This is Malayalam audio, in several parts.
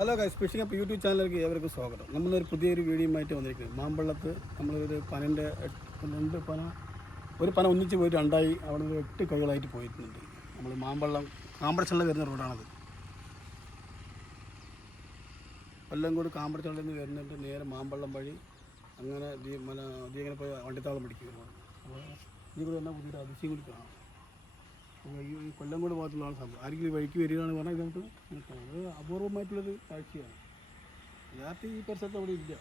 Hello guys fishing up YouTube ചാനലിലേക്ക് ഏവർക്കും സ്വാഗതം. നമ്മളൊരു പുതിയൊരു വീഡിയോയുമായിട്ട് വന്നിരിക്കുന്നത് മാമ്പള്ളത്ത് നമ്മളൊരു പനന്റെ രണ്ട് പന ഒരു പന ഒന്നിച്ച് പോയിട്ട് രണ്ടായി അവിടെ നിന്ന് എട്ട് കൈകളായിട്ട് പോയിട്ടുണ്ട്. നമ്മൾ മാമ്പള്ളം കാമ്പടച്ചള്ള വരുന്ന റോഡാണത്. കൊല്ലംകോട് കാമ്പടച്ചള്ളിൽ നിന്ന് വരുന്നുണ്ട് നേരെ മാമ്പള്ളം വഴി അങ്ങനെ മല ഇങ്ങനെ പോയി വണ്ടിത്താളം പിടിക്കും അപ്പോൾ ഇതിൽ കൂടെ വന്നാൽ പുതിയൊരു അതിശയം കൂടി കാണാം. ഈ കൊല്ലംകോട് ഭാഗത്തുള്ളതാണ് സംഭവം. ആരെങ്കിലും വഴിക്ക് വരികയാണെന്ന് പറഞ്ഞാൽ ഇത് അത് അപൂർവമായിട്ടുള്ളൊരു കാഴ്ചയാണ്. രാത്രി ഈ പരിസരത്ത് അവിടെ ഇല്ല.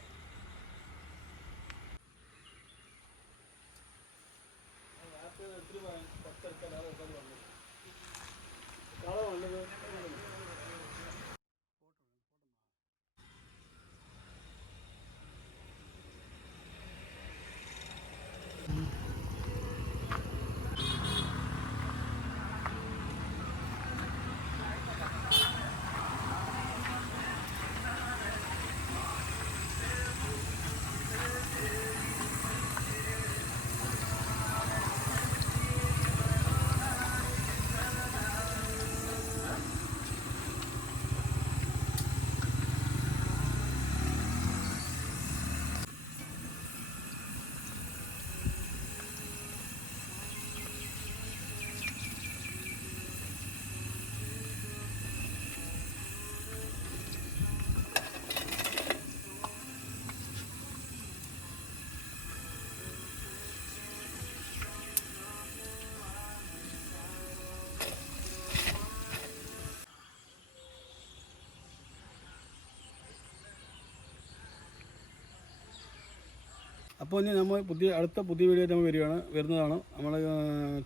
അപ്പോൾ ഇനി നമ്മൾ പുതിയ അടുത്ത പുതിയ വീഡിയോ നമ്മൾ വരികയാണ് വരുന്നതാണ്. നമ്മൾ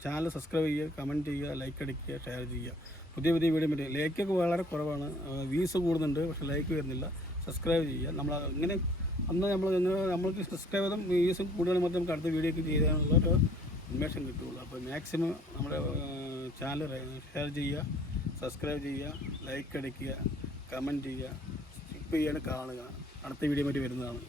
ചാനൽ സബ്സ്ക്രൈബ് ചെയ്യുക കമന്റ് ചെയ്യുക ലൈക്ക് അടിക്കുക ഷെയർ ചെയ്യുക. പുതിയ പുതിയ വീഡിയോ വരിക ലൈക്കൊക്കെ വളരെ കുറവാണ്. വ്യൂസ് കൂടുന്നുണ്ട് പക്ഷേ ലൈക്ക് വരുന്നില്ല. സബ്സ്ക്രൈബ് ചെയ്യുക. നമ്മൾ ഇങ്ങനെ അന്ന് നമ്മൾ നമ്മൾക്ക് സബ്സ്ക്രൈബ് ചെയ്തും വ്യൂസും കൂടുതലും മാത്രം നമുക്ക് അടുത്ത വീഡിയോക്ക് ചെയ്യാനുള്ള ഒരു ഉന്മേഷം കിട്ടുള്ളൂ അപ്പോൾ മാക്സിമം നമ്മുടെ ചാനൽ ഷെയർ ചെയ്യുക സബ്സ്ക്രൈബ് ചെയ്യുക ലൈക്ക് അടിക്കുക കമന്റ് ചെയ്യുക സ്കിപ്പ് ചെയ്യാണ് കാണുക. അടുത്ത വീഡിയോ മറ്റും വരുന്നതാണ്.